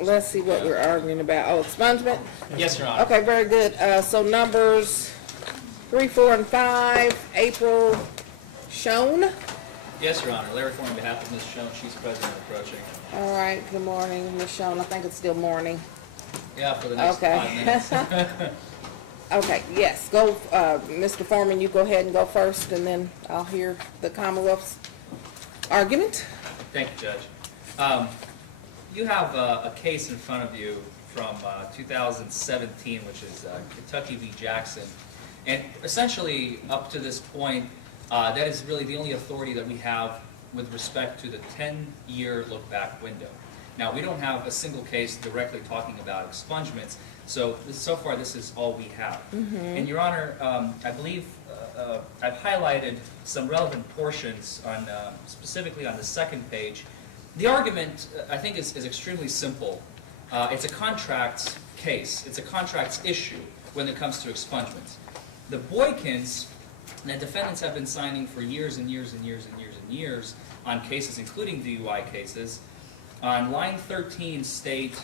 let's see what we're arguing about. Oh, expungement? Yes, Your Honor. Okay, very good. So numbers 3, 4, and 5, April Schoen. Yes, Your Honor. Larry Forman on behalf of Ms. Schoen. She's present and approaching. All right, good morning, Ms. Schoen. I think it's still morning. Yeah, for the next Okay. 5 minutes. Okay, yes, go, Mr. Forman, you go ahead and go first, and then I'll hear the Commonwealth's argument. Thank you, Judge. You have a case in front of you from 2017, which is Kentucky v. Jackson. And essentially, up to this point, that is really the only authority that we have with respect to the 10-year look-back window. Now, we don't have a single case directly talking about expungements, so far this is all we have. And Your Honor, I believe I've highlighted some relevant portions on, specifically on the second page. The argument, I think, is extremely simple. It's a contract case. It's a contracts issue when it comes to expungements. The Boykins, the defendants have been signing for years and years and years and years and years on cases, including DUI cases. On line 13 state,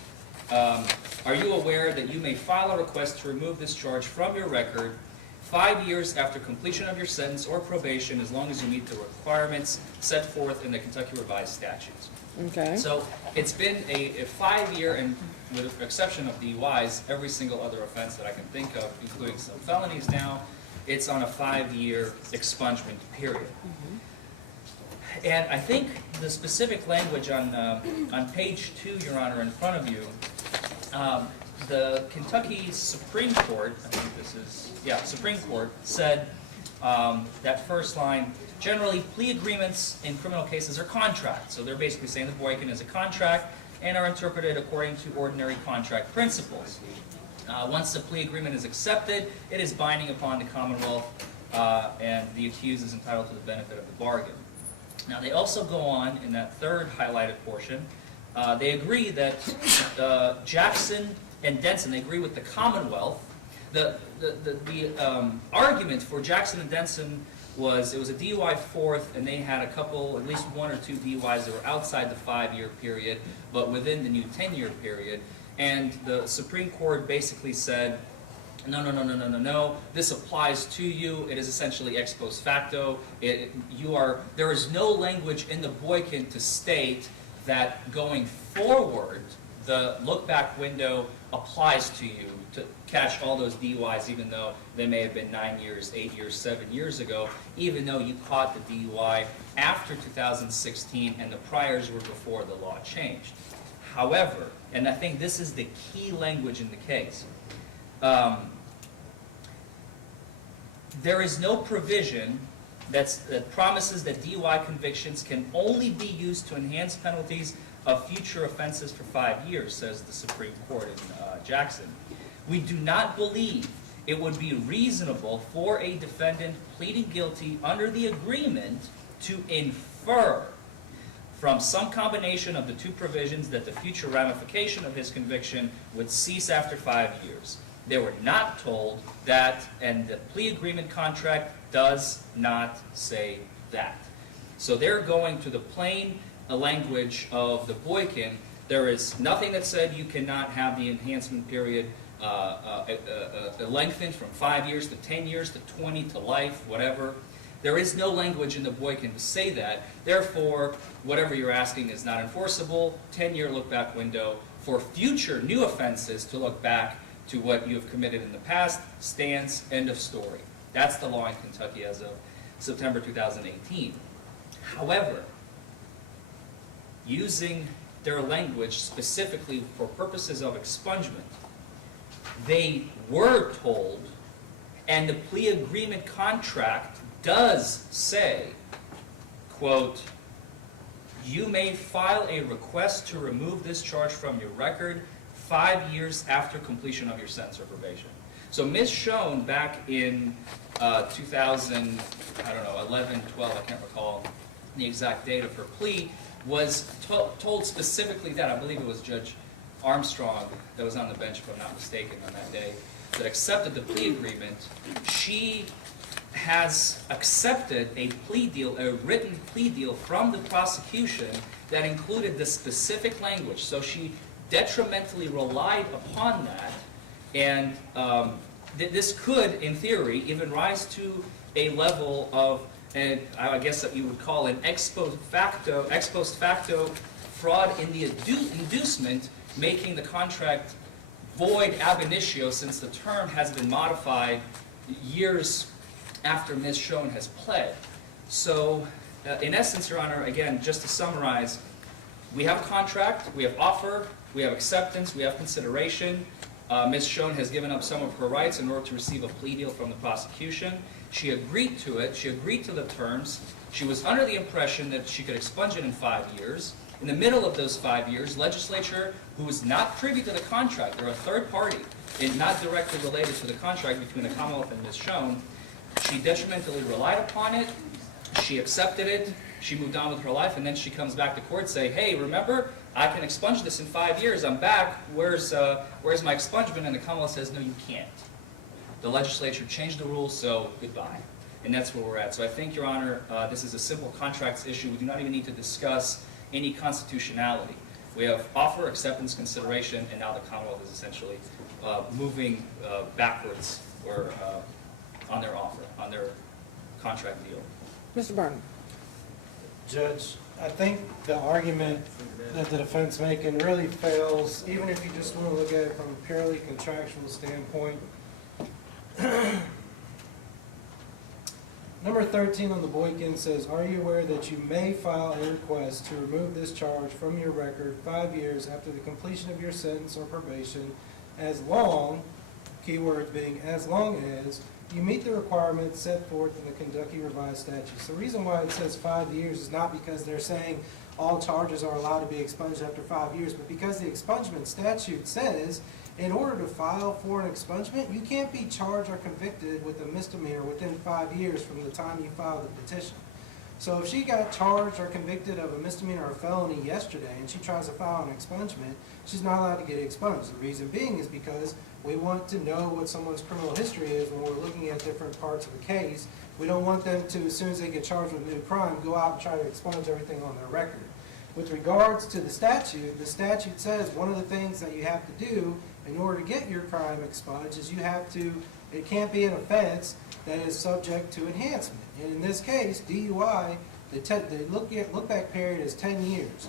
are you aware that you may file a request to remove this charge from your record 5 years after completion of your sentence or probation, as long as you meet the requirements set forth in the Kentucky Revised Statutes? Okay. So it's been a 5-year, and with the exception of DUIs, every single other offense that I can think of, including some felonies now, it's on a 5-year expungement period. And I think the specific language on page 2, Your Honor, in front of you, the Kentucky Supreme Court, I think this is, yeah, Supreme Court, said that first line, generally plea agreements in criminal cases are contracts. So they're basically saying the Boykin is a contract and are interpreted according to ordinary contract principles. Once the plea agreement is accepted, it is binding upon the Commonwealth, and the accused is entitled to the benefit of the bargain. Now, they also go on in that third highlighted portion. They agree that Jackson and Denson, they agree with the Commonwealth. The argument for Jackson and Denson was it was a DUI fourth, and they had a couple, at least 1 or 2 DUIs that were outside the 5-year period, but within the new 10-year period. And the Supreme Court basically said, no, this applies to you. It is essentially ex post facto. There is no language in the Boykin to state that going forward, the look-back window applies to you to catch all those DUIs, even though they may have been 9 years, 8 years, 7 years ago, even though you caught the DUI after 2016 and the priors were before the law changed. However, and I think this is the key language in the case, there is no provision that promises that DUI convictions can only be used to enhance penalties of future offenses for 5 years, says the Supreme Court in Jackson. We do not believe it would be reasonable for a defendant pleading guilty under the agreement to infer from some combination of the 2 provisions that the future ramification of his conviction would cease after 5 years. They were not told that, and the plea agreement contract does not say that. So they're going to the plain language of the Boykin. There is nothing that said you cannot have the enhancement period lengthened from 5 years to 10 years to 20 to life, whatever. There is no language in the Boykin to say that. Therefore, whatever you're asking is not enforceable. 10-year look-back window for future new offenses to look back to what you have committed in the past stands. End of story. That's the law in Kentucky as of September 2018. However, using their language specifically for purposes of expungement, they were told, and the plea agreement contract does say, quote, you may file a request to remove this charge from your record 5 years after completion of your sentence or probation. So Ms. Schoen, back in 2011, 12, I can't recall the exact date of her plea, was told specifically that. I believe it was Judge Armstrong that was on the bench, if I'm not mistaken, on that day, that accepted the plea agreement. She has accepted a plea deal, a written plea deal from the prosecution that included the specific language. So she detrimentally relied upon that, and this could, in theory, even rise to a level of, and I guess that you would call an ex post facto fraud in the inducement, making the contract void ab initio, since the term has been modified years after Ms. Schoen has pled. So, in essence, Your Honor, again, just to summarize, we have a contract, we have offer, we have acceptance, we have consideration. Ms. Schoen has given up some of her rights in order to receive a plea deal from the prosecution. She agreed to it. She agreed to the terms. She was under the impression that she could expunge it in 5 years. In the middle of those 5 years, legislature, who was not privy to the contract, they're a third party, and not directly related to the contract between the Commonwealth and Ms. Schoen, she detrimentally relied upon it. She accepted it. She moved on with her life, and then she comes back to court saying, hey, remember, I can expunge this in 5 years. I'm back. Where's my expungement? And the Commonwealth says, no, you can't. The legislature changed the rules, so goodbye. And that's where we're at. So I think, Your Honor, this is a simple contracts issue. We do not even need to discuss any constitutionality. We have offer, acceptance, consideration, and now the Commonwealth is essentially moving backwards or on their offer, on their contract deal. Mr. Burnham. Judge, I think the argument that the defense making really fails, even if you just want to look at it from a purely contractual standpoint. Number 13 on the Boykin says, are you aware that you may file a request to remove this charge from your record 5 years after the completion of your sentence or probation, as long, keywords being as long as, you meet the requirements set forth in the Kentucky Revised Statutes. The reason why it says 5 years is not because they're saying all charges are allowed to be expunged after 5 years, but because the expungement statute says in order to file for an expungement, you can't be charged or convicted with a misdemeanor within 5 years from the time you file the petition. So if she got charged or convicted of a misdemeanor or felony yesterday and she tries to file an expungement, she's not allowed to get expunged. The reason being is because we want to know what someone's criminal history is when we're looking at different parts of the case. We don't want them to, as soon as they get charged with a new crime, go out and try to expunge everything on their record. With regards to the statute says one of the things that you have to do in order to get your crime expunged is you have to, it can't be an offense that is subject to enhancement. And in this case, DUI, the look-back period is 10 years.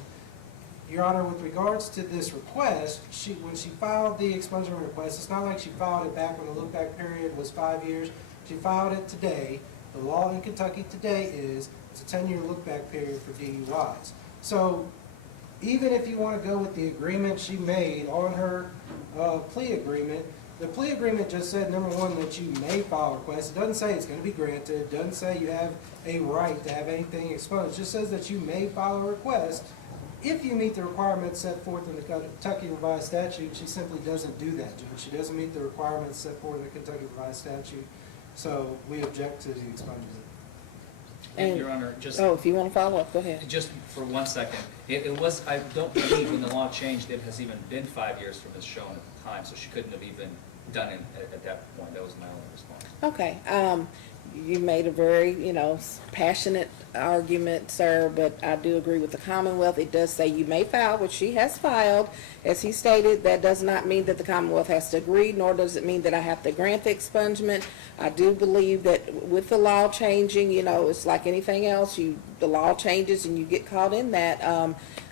Your Honor, with regards to this request, when she filed the expungement request, it's not like she filed it back when the look-back period was 5 years. She filed it today. The law in Kentucky today is it's a 10-year look-back period for DUIs. So even if you want to go with the agreement she made on her plea agreement, the plea agreement just said, number one, that you may file a request. It doesn't say it's going to be granted. It doesn't say you have a right to have anything expunged. It just says that you may file a request if you meet the requirements set forth in the Kentucky Revised Statute. She simply doesn't do that, Judge. She doesn't meet the requirements set forth in the Kentucky Revised Statute. So we object to the expungement. And Your Honor, just if you want to follow up, go ahead. just for 1 second, it was, I don't believe when the law changed, it has even been 5 years from Ms. Schoen at the time, so she couldn't have even done it at that point. That was my only response. Okay. You made a very, passionate argument, sir, but I do agree with the Commonwealth. It does say you may file, which she has filed. As he stated, that does not mean that the Commonwealth has to agree, nor does it mean that I have to grant the expungement. I do believe that with the law changing, it's like anything else. The law changes and you get caught in that.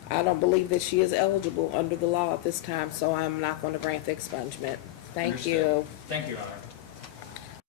I don't believe that she is eligible under the law at this time, so I'm not going to grant the expungement. Thank Understood. you. Thank you, Your Honor.